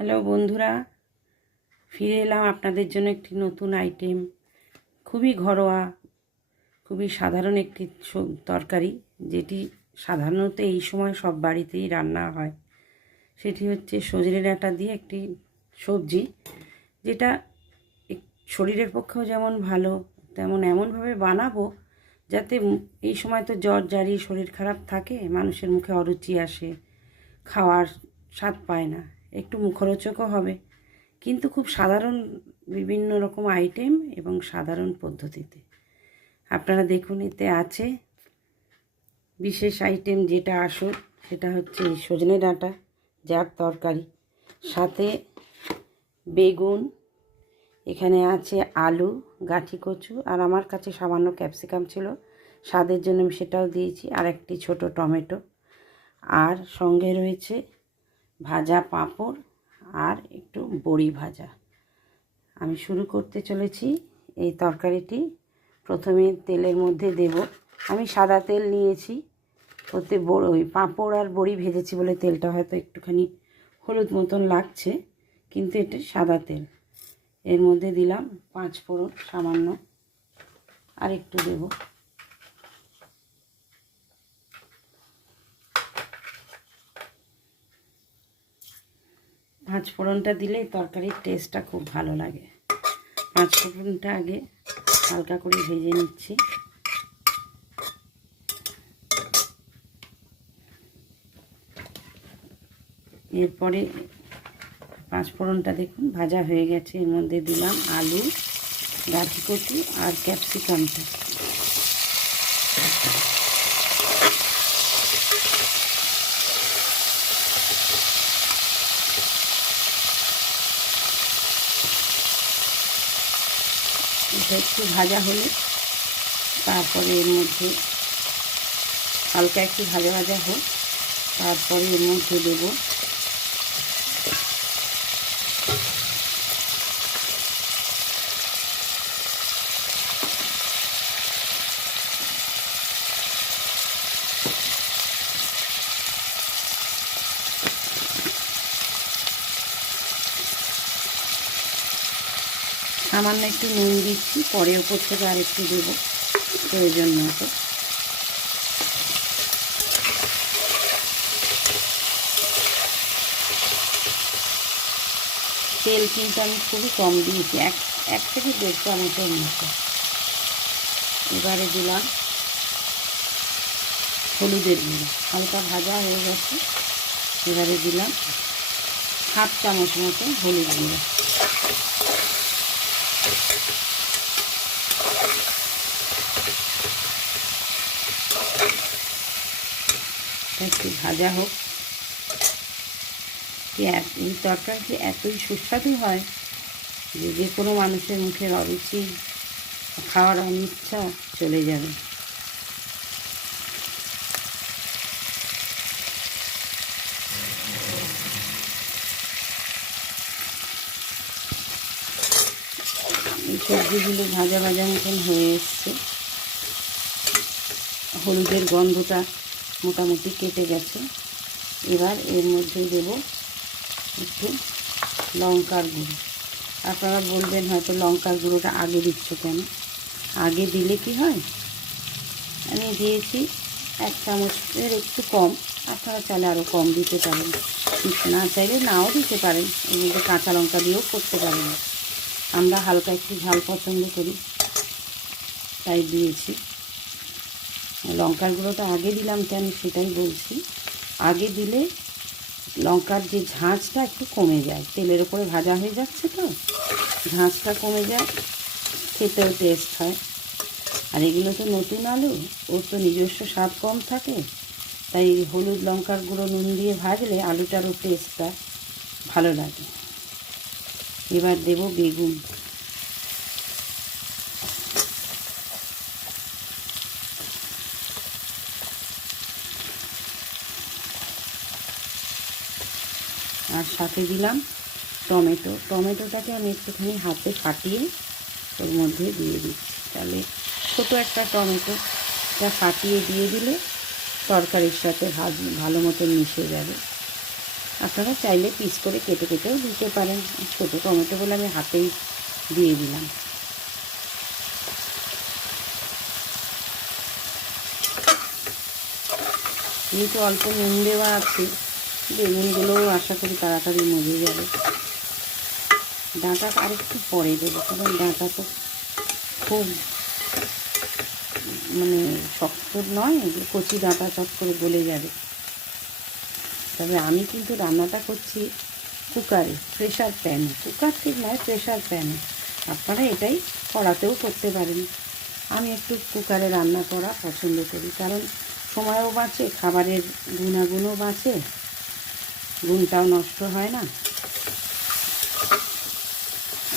Hello বন্ধুরা, ফিরে এলাম আপনাদের জন্য একটি নতুন আইটেম। খুবই ঘরোয়া, খুবই সাধারণ একটি তরকারি, যেটি সাধারণত এই সময় সব বাড়িতেই রান্না হয়। সেটি হচ্ছে সজনে ডাঁটা দিয়ে একটি সবজি, যেটা শরীরের পক্ষেও যেমন ভালো, তেমন এমনভাবে বানাবো যাতে এই সময় তো জ্বর জারি শরীর খারাপ থাকে, মানুষের মুখে অরুচি আসে, খাওয়ার স্বাদ পায় না, একটু মুখরোচকও হবে, কিন্তু খুব সাধারণ বিভিন্ন রকম আইটেম এবং সাধারণ পদ্ধতিতে। আপনারা দেখুন, এতে আছে বিশেষ আইটেম, যেটা আসল সেটা হচ্ছে এই সজনে ডাঁটা যার তরকারি, সাথে বেগুন, এখানে আছে আলু, গাঁঠি কচু, আর আমার কাছে সামান্য ক্যাপসিকাম ছিল, স্বাদের জন্য আমি সেটাও দিয়েছি, আর একটি ছোট টমেটো, আর সঙ্গে রয়েছে ভাজা পাঁপড় আর একটু বড়ি ভাজা। আমি শুরু করতে চলেছি এই তরকারিটি। প্রথমে তেলের মধ্যে দেব, আমি সাদা তেল নিয়েছি, ওতে ওই পাঁপড় আর বড়ি ভেজেছি বলে তেলটা হয়তো একটুখানি হলুদ মতন লাগছে, কিন্তু এটা সাদা তেল। এর মধ্যে দিলাম 5 ফোড়ন সামান্য, আর একটু দেব। পাঁচ ফোড়নটা দিলে তরকারির টেস্টটা খুব ভালো লাগে। 5 ফোড়নটা আগে হালকা করে ভেজে নিচ্ছি। এরপরে 5 ফোড়নটা দেখুন ভাজা হয়ে গেছে, এর মধ্যে দিলাম আলু, গাঁঠি কচু আর ক্যাপসিকামটা। এটা একটু ভাজা হলে তারপরে এর মধ্যে হালকা একটু ভাজা ভাজা হোক, তারপরে এর মধ্যে দেব সামান্য একটু নুন দিচ্ছি, পরে ওপর থেকে আর একটু দেবো প্রয়োজন মতো। তেল কিন্তু আমি খুবই কম দিয়েছি, এক থেকে 1.5 চামচের মতো। এবারে দিলাম হলুদের গুঁড়ো, হালকা ভাজা হয়ে গেছে। এবারে দিলাম 1/2 চামচ মতো হলুদ গুঁড়ো। একটু ভাজা হোক। এই তরকারিটি এতই সুস্বাদু হয় যে কোনো মানুষের মুখের অরুচি, খাওয়ার অনিচ্ছা চলে যাবে। এই সবজিগুলো ভাজা ভাজা মতন হয়ে এসছে, হলুদের গন্ধটা মোটামুটি কেটে গেছে। এবার এর মধ্যে দেব একটু লঙ্কার গুঁড়ো। আপনারা বলবেন হয়তো লঙ্কার গুঁড়োটা আগে দিচ্ছ কেন? আগে দিলে কি হয়, আমি দিয়েছি 1 চামচের একটু কম, আপনারা চাইলে আরও কম দিতে পারেন, না চাইলে নাও দিতে পারেন, এর মধ্যে কাঁচা লঙ্কা দিয়েও করতে পারেন। আমরা হালকা একটু ঝাল পছন্দ করি তাই দিয়েছি। লঙ্কার গুঁড়োটা আগে দিলাম কেন সেটাই বলছি। আগে দিলে লঙ্কার যে ঝাঁঝটা একটু কমে যায়, তেলের ওপরে ভাজা হয়ে যাচ্ছে তো, ঝাঁঝটা কমে যায়, খেতেও টেস্ট হয়। আর এগুলো তো নতুন আলু, ওর তো নিজস্ব স্বাদ কম থাকে, তাই হলুদ লঙ্কার গুঁড়ো নুন দিয়ে ভাজলে আলুটারও টেস্টটা ভালো লাগে। এবার দেব বেগুন। আর সাথে দিলাম টমেটোটাকে আমি একটুখানি হাতে ফাটিয়ে ওর মধ্যে দিয়ে দিচ্ছি। তাহলে ছোটো একটা টমেটোটা ফাটিয়ে দিয়ে দিলে তরকারির সাথে ভালো মতো মিশে যাবে। আপনারা চাইলে পিস করে কেটে কেটেও দিতে পারেন। ছোটো টমেটো বলে আমি হাতেই দিয়ে দিলাম। যেহেতু অল্প নুন দেওয়া আছে, বেগুনগুলোও আশা করি তাড়াতাড়ি মজে যাবে। ডাঁটা আরেকটু পরে দেবো, কারণ ডাঁটা তো খুব মানে শক্ত নয়, কচি ডাঁটা চট করে গলে যাবে। তবে আমি কিন্তু রান্নাটা করছি কুকারে, প্রেশার প্যানে। কুকার ঠিক নয়, প্রেশার প্যানে। আপনারা এটাই কড়াতেও করতে পারেন। আমি একটু কুকারে রান্না করা পছন্দ করি, কারণ সময়ও বাঁচে, খাবারের গুণাগুণও বাঁচে, গুণটাও নষ্ট হয় না।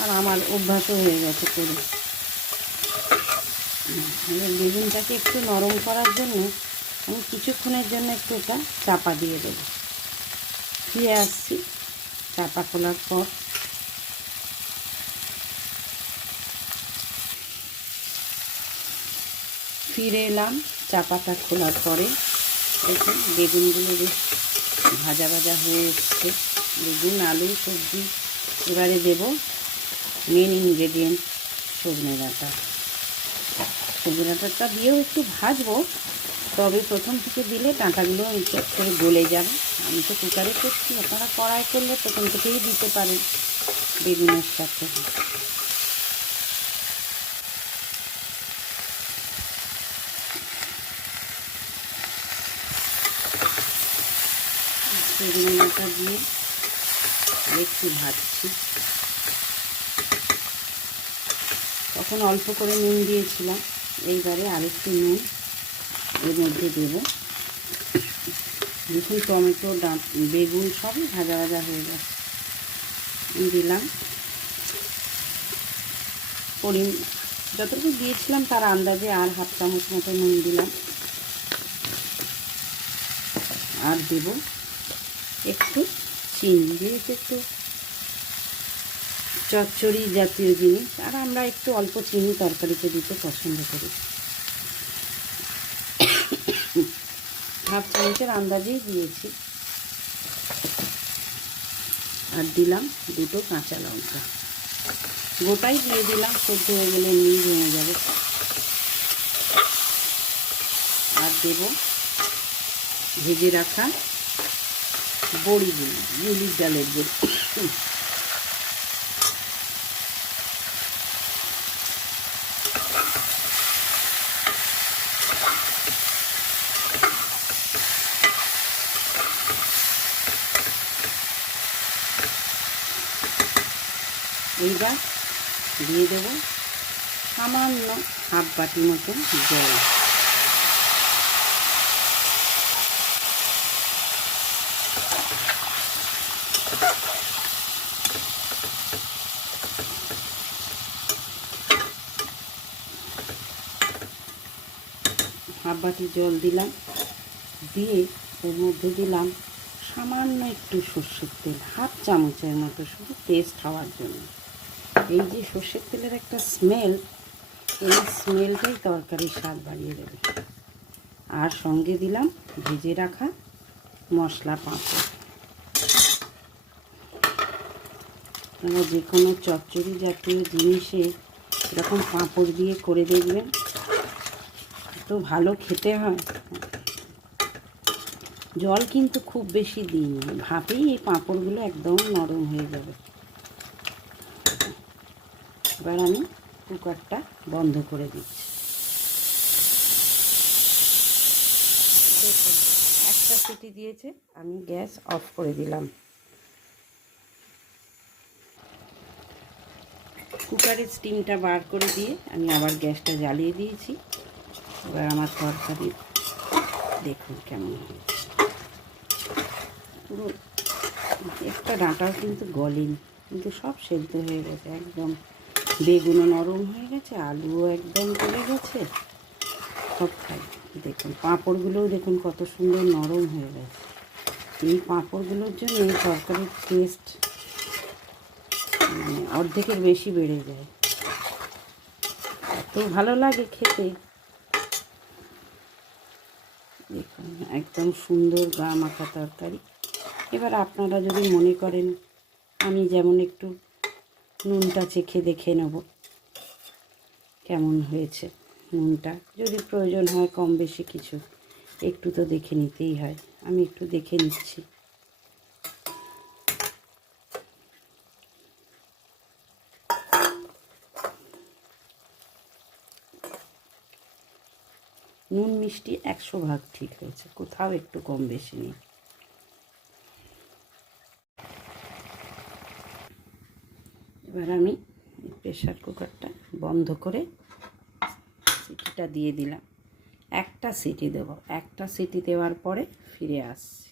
আর আমার অভ্যাসও হয়ে গেছে করে। বেগুনটাকে একটু নরম করার জন্য আমি কিছুক্ষণের জন্য একটু এটা চাপা দিয়ে দেবো। ফিরে আসছি চাপা খোলার পর। ফিরে এলাম চাপাটা খোলার পরে। দেখুন বেগুনগুলো বেশ ভাজা ভাজা হয়ে এসছে। বেগুন, আলু, সবজি। এবারে দেব মেন ইনগ্রেডিয়েন্ট সজনে ডাঁটা। সজনে ডাঁটাটা দিয়েও একটু ভাজবো, তবে প্রথম থেকে দিলে ডাঁটাগুলো চট করে গলে যাবে। আমি তো কুকারে করছি, আপনারা কড়াই করলে প্রথম থেকেই দিতে পারেন বেগুনের সাথে। সজনে ডাঁটা দিয়ে একটু ভাজছি। তখন অল্প করে নুন দিয়েছিলাম, এইবারে আরেকটু নুন এর মধ্যে দেব। দেখুন টমেটো, বেগুন সবই ভাজা ভাজা হয়ে গেছে। দিলাম যতটুকু দিয়েছিলাম তার আন্দাজে আর হাফ চামচ মতো নুন দিলাম। আর দেব একটু চিনি, যেহেতু একটু চচ্চড়ি জাতীয় জিনিস, আর আমরা একটু অল্প চিনি তরকারিতে দিতে পছন্দ করি। হাফ চামচের আন্দাজেই দিয়েছি। আর দিলাম দুটো কাঁচা লঙ্কা, গোটাই দিয়ে দিলাম, সেদ্ধ হয়ে গেলে এমনি ভেঙে যাবে। আর দেব ভেজে রাখা বড়িগুলো, মুলির ডালের বড়ি। এইবার দিয়ে দেব সামান্য হাফ বাটি মতন জল। হাফ বাটি জল দিলাম, দিয়ে এর মধ্যে দিলাম সামান্য একটু সর্ষের তেল, হাফ চামচের মতো, শুধু টেস্ট হওয়ার জন্য। এই যে সর্ষের তেলের একটা স্মেল, এই স্মেলটাই তরকারির স্বাদ বাড়িয়ে দেবে। আর সঙ্গে দিলাম ভেজে রাখা মশলা পাঁপড়। আপনারা যে কোনো চচ্চড়ি জাতীয় জিনিসে এরকম পাঁপড় দিয়ে করে দেখবেন, তো ভালো খেতে হয়। জল কিন্তু খুব বেশি দিইনি, ভাপেই এই পাঁপড়গুলো একদম নরম হয়ে যাবে। এবার আমি কুকারটা বন্ধ করে দিচ্ছি। দেখুন একটা সিটি দিয়েছে, আমি গ্যাস অফ করে দিলাম। কুকারের স্টিমটা বার করে দিয়ে আমি আবার গ্যাসটা জ্বালিয়ে দিয়েছি। এবার আমার তরকারি দেখুন কেমন হয়েছে। পুরো একটা ডাঁটাও কিন্তু গলেনি, কিন্তু সব সেদ্ধ হয়ে গেছে একদম। বেগুনও নরম হয়ে গেছে, আলুও একদম গলে গেছে, সবটাই। দেখুন পাঁপড়গুলোও দেখুন কত সুন্দর নরম হয়ে গেছে। এই পাঁপড়গুলোর জন্য এই তরকারির টেস্ট অর্ধেকের বেশি বেড়ে যায়, এত ভালো লাগে খেতে। দেখুন একদম সুন্দর গা মাখা তরকারি। এবার আপনারা যদি মনে করেন, আমি যেমন একটু নুনটা চেখে দেখে নেব কেমন হয়েছে। নুনটা যদি প্রয়োজন হয় কম বেশি কিছু একটু তো দেখে নিতেই হয়। আমি একটু দেখে নিচ্ছি। নুন মিষ্টি 100 ভাগ ঠিক হয়েছে, কোথাও একটু কম বেশি নেই। এবার আমি প্রেসার কুকারটা বন্ধ করে সিটিটা দিয়ে দিলাম। একটা সিটি দেব, একটা সিটি দেওয়ার পরে ফিরে আসছি।